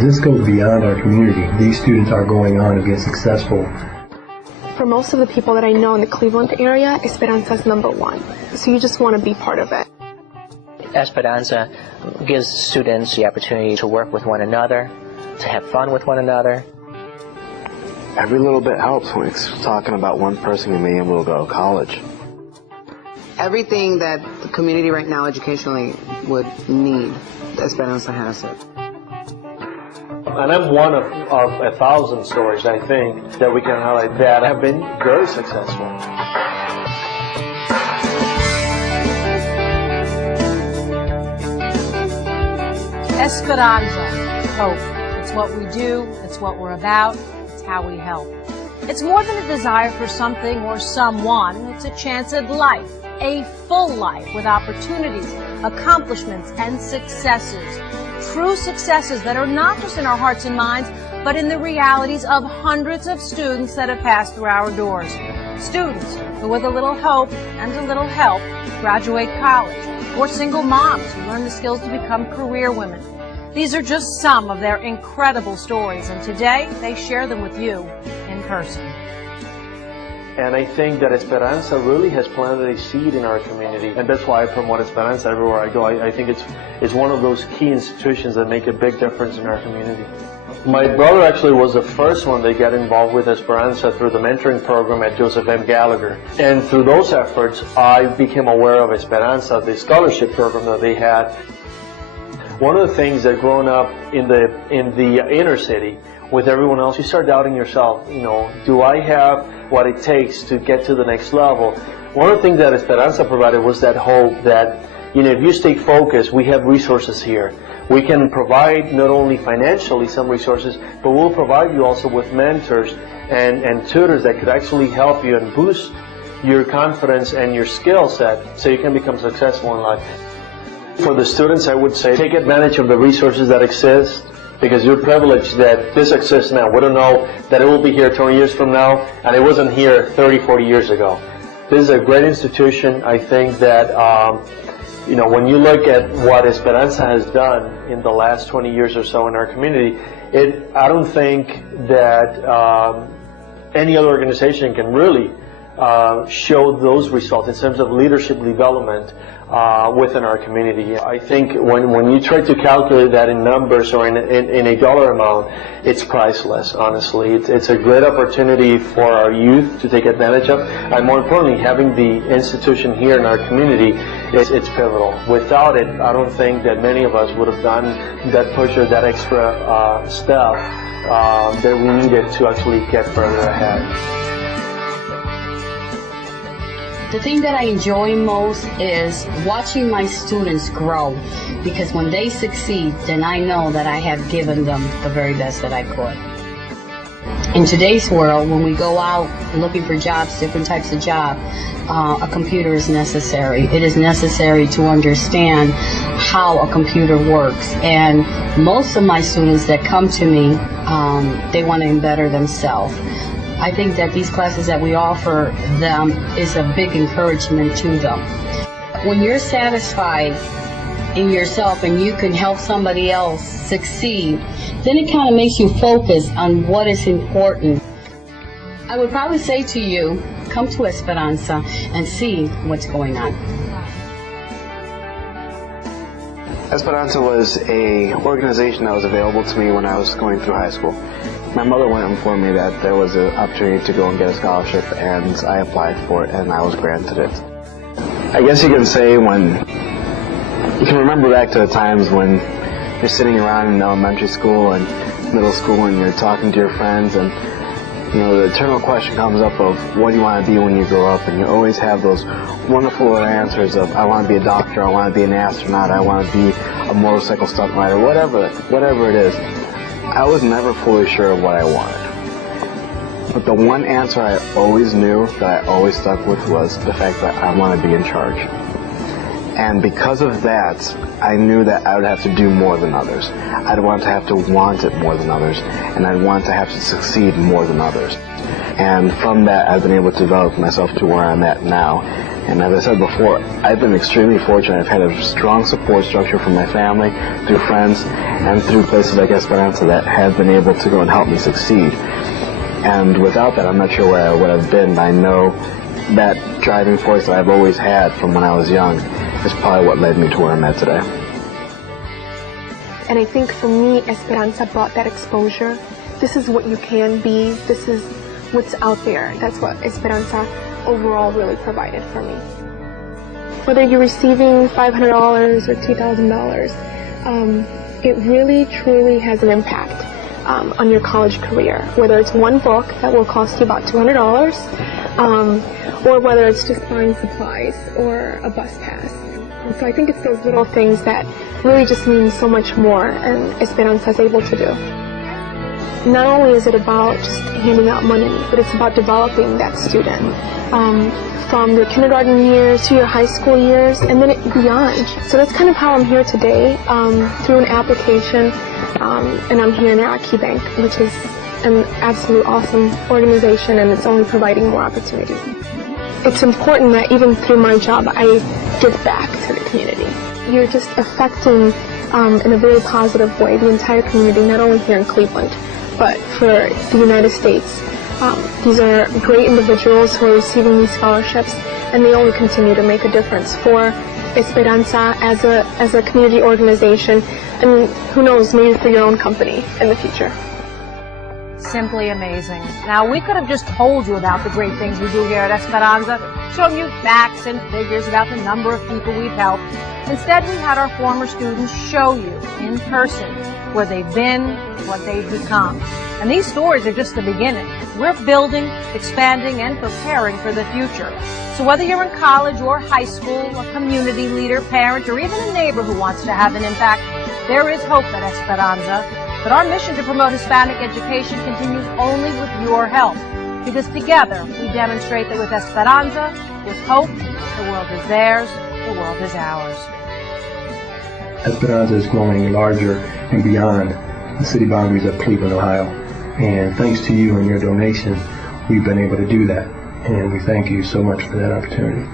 This goes beyond our community. These students are going on to get successful. For most of the people that I know in the Cleveland area, Esperanza is #1. So you just want to be part of it. Esperanza gives students the opportunity to work with one another, to have fun with one another. Every little bit helps when it's talking about one person being able to go to college. Everything that the community right now educationally would need, Esperanza has it. And I'm one of 1,000 stories, I think, that we can highlight that have been very successful. Esperanza, hope. It's what we do, it's what we're about, it's how we help. It's more than a desire for something or someone, it's a chance at life, a full life with opportunities, accomplishments, and successes. True successes that are not just in our hearts and minds, but in the realities of hundreds of students that have passed through our doors. Students who, with a little hope and a little help, graduate college, or single moms who learn the skills to become career women. These are just some of their incredible stories, and today they share them with you in person. And I think that Esperanza really has planted a seed in our community, and that's why I promote Esperanza everywhere I go. I think it's one of those key institutions that make a big difference in our community. My brother actually was the first one that got involved with Esperanza through the mentoring program at Joseph M. Gallagher. And through those efforts, I became aware of Esperanza, the scholarship program that they had. One of the things that growing up in the inner city with everyone else, you start doubting yourself. You know, do I have what it takes to get to the next level? One of the things that Esperanza provided was that hope that, you know, if you stay focused, we have resources here. We can provide not only financially some resources, but we'll provide you also with mentors and tutors that could actually help you and boost your confidence and your skill set so you can become successful in life. For the students, I would say take advantage of the resources that exist, because you're privileged that this exists now. We don't know that it will be here 20 years from now, and it wasn't here 30, 40 years ago. This is a great institution. I think that, you know, when you look at what Esperanza has done in the last 20 years or so in our community, I don't think that any other organization can really show those results in terms of leadership development within our community. I think when you try to calculate that in numbers or in a dollar amount, it's priceless, honestly. It's a great opportunity for our youth to take advantage of, and more importantly, having the institution here in our community, it's pivotal. Without it, I don't think that many of us would have done that push or that extra step that we needed to actually get further ahead. The thing that I enjoy most is watching my students grow, because when they succeed, then I know that I have given them the very best that I could. In today's world, when we go out looking for jobs, different types of jobs, a computer is necessary. It is necessary to understand how a computer works. And most of my students that come to me, they want to better themselves. I think that these classes that we offer them is a big encouragement to them. When you're satisfied in yourself and you can help somebody else succeed, then it kind of makes you focus on what is important. I would probably say to you, come to Esperanza and see what's going on. Esperanza was an organization that was available to me when I was going through high school. My mother went and informed me that there was an opportunity to go and get a scholarship, and I applied for it, and I was granted it. I guess you can say when you can remember back to the times when you're sitting around in elementary school and middle school and you're talking to your friends, and you know, the eternal question comes up of what do you want to be when you grow up, and you always have those wonderful answers of I want to be a doctor, I want to be an astronaut, I want to be a motorcycle stunt rider, whatever it is. I was never fully sure of what I wanted. But the one answer I always knew that I always stuck with was the fact that I want to be in charge. And because of that, I knew that I would have to do more than others. I'd want to have to want it more than others, and I'd want to have to succeed more than others. And from that, I've been able to develop myself to where I'm at now. And as I said before, I've been extremely fortunate. I've had a strong support structure from my family, through friends, and through places like Esperanza that have been able to go and help me succeed. And without that, I'm not sure where I would have been. I know that driving force that I've always had from when I was young is probably what led me to where I'm at today. And I think for me, Esperanza brought that exposure. This is what you can be. This is what's out there. That's what Esperanza overall really provided for me. Whether you're receiving $500 or $2,000, it really truly has an impact on your college career. Whether it's one book that will cost you about $200, or whether it's just buying supplies or a bus pass. And so I think it's those little things that really just mean so much more, and Esperanza is able to do. Not only is it about just handing out money, but it's about developing that student from your kindergarten years to your high school years and then beyond. So that's kind of how I'm here today, through an application, and I'm here now at Key Bank, which is an absolute awesome organization, and it's only providing more opportunities. It's important that even through my job, I give back to the community. You're just affecting, in a very positive way, the entire community, not only here in Cleveland, but for the United States. These are great individuals who are receiving these scholarships, and they only continue to make a difference for Esperanza as a community organization, and who knows, maybe for your own company in the future. Simply amazing. Now, we could have just told you about the great things we do here at Esperanza, shown you facts and figures about the number of people we've helped. Instead, we had our former students show you in person where they've been, what they've become. And these stories are just the beginning. We're building, expanding, and preparing for the future. So whether you're in college or high school, a community leader, parent, or even a neighbor who wants to have an impact, there is hope at Esperanza. But our mission to promote Hispanic education continues only with your help. Because together, we demonstrate that with Esperanza, with hope, the world is theirs, the world is ours. Esperanza is growing larger and beyond the city boundaries of Cleveland, Ohio. And thanks to you and your donation, we've been able to do that. And we thank you so much for that opportunity.